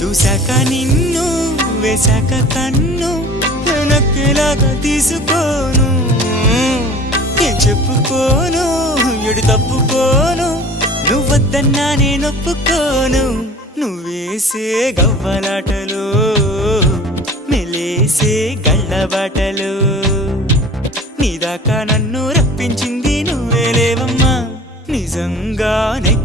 చూశాక నిన్ను వేశాక కన్ను నక్కేలాగా తీసుకోను ఏం చెప్పుకోను ఎడు తప్పుకోను నువ్వద్దన్నా నేనొప్పుకోను నువ్వేసే గవ్వలాటలు మెలేసే గళ్ళబాటలు నీదాకా నన్ను రప్పించింది నువ్వేలేవమ్మా నిజంగానే